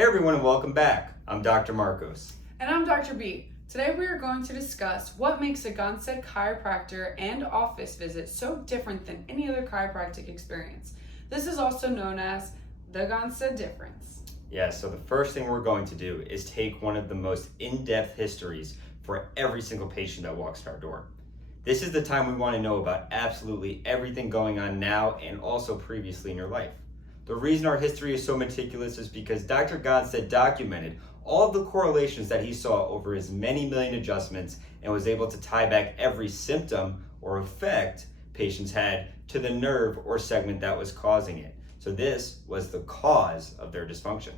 Hey everyone and welcome back. I'm Dr. Marcos. And I'm Dr. B. Today we are going to discuss what makes a Gonstead chiropractor and office visit so different than any other chiropractic experience. This is also known as the Gonstead Difference. Yeah, so the first thing we're going to do is take one of the most in-depth histories for every single patient that walks in our door. This is the time we want to know about absolutely everything going on now and also previously in your life. The reason our history is so meticulous is because Dr. Gonstead documented all of the correlations that he saw over his many million adjustments and was able to tie back every symptom or effect patients had to the nerve or segment that was causing it. So this was the cause of their dysfunction.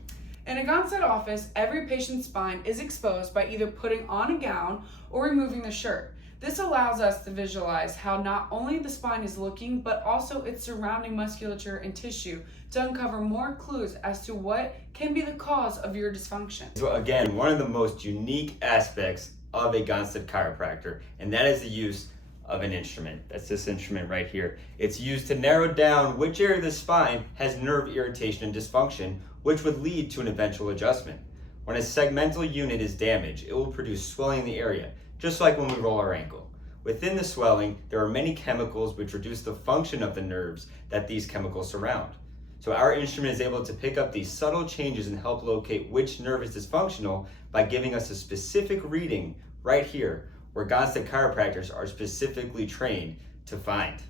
In a Gonstead office, every patient's spine is exposed by either putting on a gown or removing the shirt. This allows us to visualize how not only the spine is looking, but also its surrounding musculature and tissue to uncover more clues as to what can be the cause of your dysfunction. So again, one of the most unique aspects of a Gonstead chiropractor, and that is the use of an instrument. That's this instrument right here. It's used to narrow down which area of the spine has nerve irritation and dysfunction, which would lead to an eventual adjustment. When a segmental unit is damaged, it will produce swelling in the area, just like when we roll our ankle. Within the swelling, there are many chemicals which reduce the function of the nerves that these chemicals surround. So our instrument is able to pick up these subtle changes and help locate which nerve is dysfunctional by giving us a specific reading right here, where Gonstead chiropractors are specifically trained to find.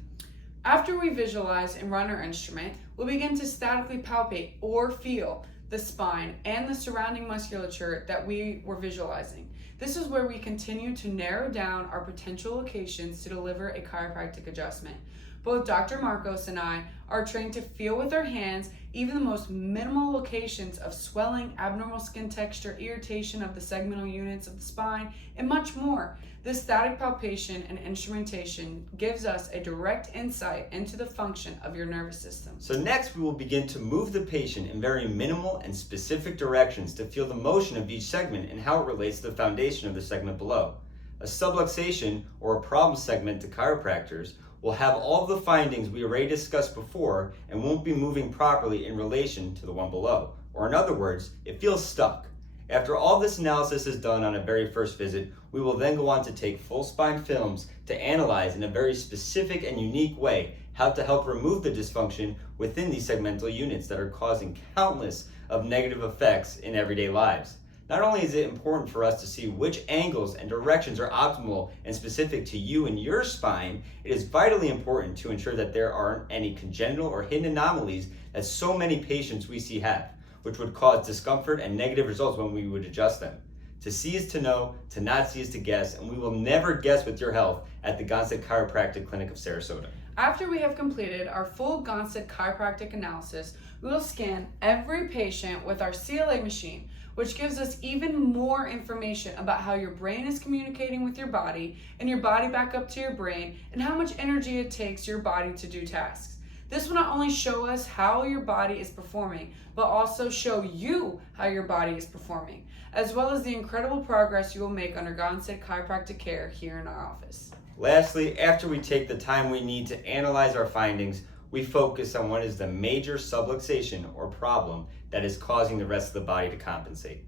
After we visualize and run our instrument, we'll begin to statically palpate or feel the spine and the surrounding musculature that we were visualizing. This is where we continue to narrow down our potential locations to deliver a chiropractic adjustment. Both Dr. Marcos and I are trained to feel with our hands even the most minimal locations of swelling, abnormal skin texture, irritation of the segmental units of the spine, and much more. This static palpation and instrumentation gives us a direct insight into the function of your nervous system. So next we will begin to move the patient in very minimal and specific directions to feel the motion of each segment and how it relates to the foundation of the segment below. A subluxation or a problem segment to chiropractors will have all of the findings we already discussed before and won't be moving properly in relation to the one below. Or in other words, it feels stuck. After all this analysis is done on a very first visit, we will then go on to take full spine films to analyze in a very specific and unique way how to help remove the dysfunction within these segmental units that are causing countless of negative effects in everyday lives. Not only is it important for us to see which angles and directions are optimal and specific to you and your spine, it is vitally important to ensure that there aren't any congenital or hidden anomalies that so many patients we see have, which would cause discomfort and negative results when we would adjust them. To see is to know, to not see is to guess, and we will never guess with your health at the Gonstead Chiropractic Clinic of Sarasota. After we have completed our full Gonstead chiropractic analysis, we will scan every patient with our CLA machine, which gives us even more information about how your brain is communicating with your body and your body back up to your brain and how much energy it takes your body to do tasks. This will not only show us how your body is performing, but also show you how your body is performing, as well as the incredible progress you will make under Gonstead chiropractic care here in our office. Lastly, after we take the time we need to analyze our findings, we focus on what is the major subluxation or problem that is causing the rest of the body to compensate.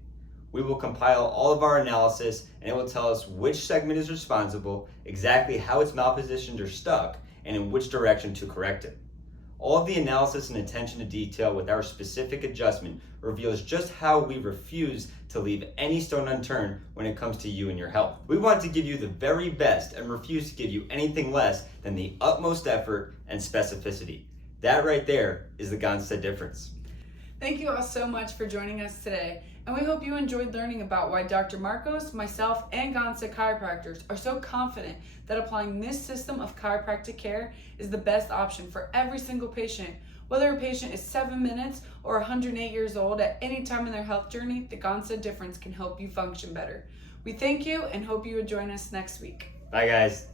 We will compile all of our analysis and it will tell us which segment is responsible, exactly how it's malpositioned or stuck, and in which direction to correct it. All of the analysis and attention to detail with our specific adjustment reveals just how we refuse to leave any stone unturned when it comes to you and your health. We want to give you the very best and refuse to give you anything less than the utmost effort and specificity. That right there is the Gonstead difference. Thank you all so much for joining us today, and we hope you enjoyed learning about why Dr. Marcos, myself, and Gonstead chiropractors are so confident that applying this system of chiropractic care is the best option for every single patient. Whether a patient is 7 minutes or 108 years old, at any time in their health journey, the Gonstead difference can help you function better. We thank you and hope you would join us next week. Bye guys.